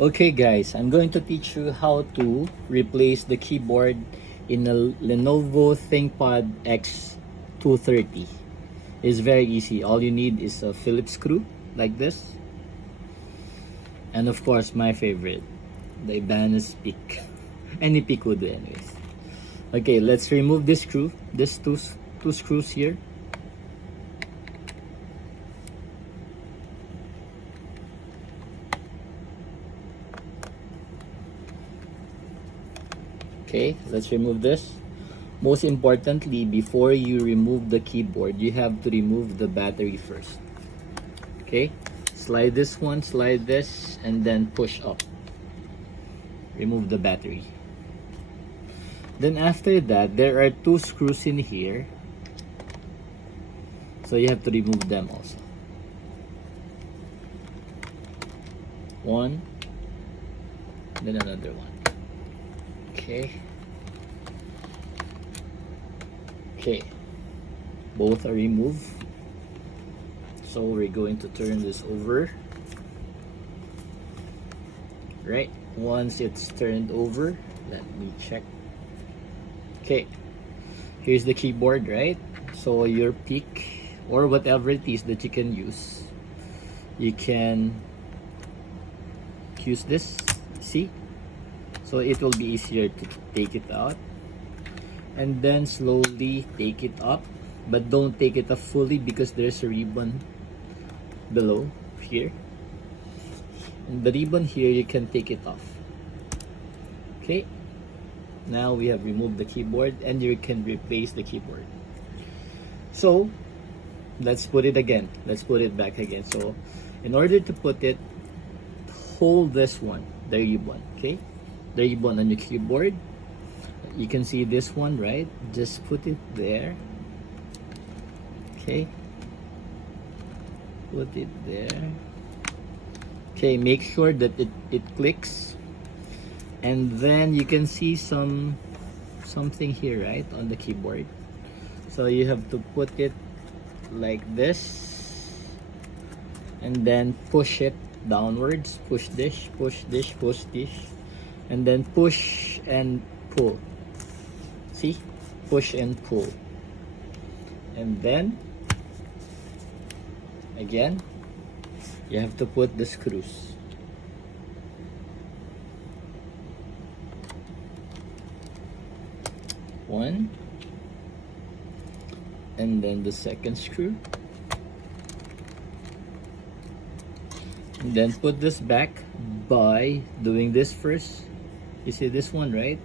Okay guys, I'm going to teach you how to replace the keyboard in a Lenovo Thinkpad x230. It's very easy. All you need is a Phillips screw like this. And of course, my favorite, the Ibanez pick. Any pick would do anyways. Okay, let's remove this screw. This two screws here. Okay, let's remove this. Most importantly, before you remove the keyboard, you have to remove the battery first. Okay, slide this one, slide this, and then push up. Remove the battery. Then after that, there are two screws in here, so you have to remove them also. One, then another one. Okay, both are removed. So we're going to turn this over. Right, once it's turned over, let me check. Okay, here's the keyboard, right? So your pick or whatever it is that you can use, you can use this, see? So it will be easier to take it out, and then slowly take it up, but don't take it up fully because there's a ribbon below here, and the ribbon here you can take it off. Okay, now we have removed the keyboard and you can replace the keyboard. So let's put it again, let's put it back again. So in order to put it, hold this one, the ribbon, okay, the ribbon on your keyboard. You can see this one, right? Just put it there. Okay, put it there. Okay, make sure that it clicks, and then you can see something here, right, on the keyboard. So you have to put it like this, and then push it downwards. Push this, push this, push this, and then push and pull. See, push and pull, and then again you have to put the screws. One, and then the second screw, and then put this back by doing this first. You see this one, right?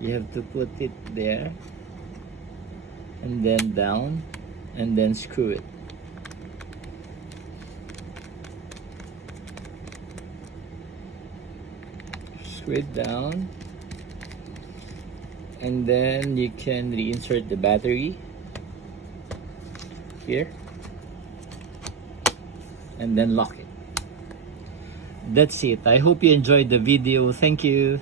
You have to put it there, and then down, and then screw it. Screw it down, and then you can reinsert the battery here, and then lock it. That's it. I hope you enjoyed the video. Thank you.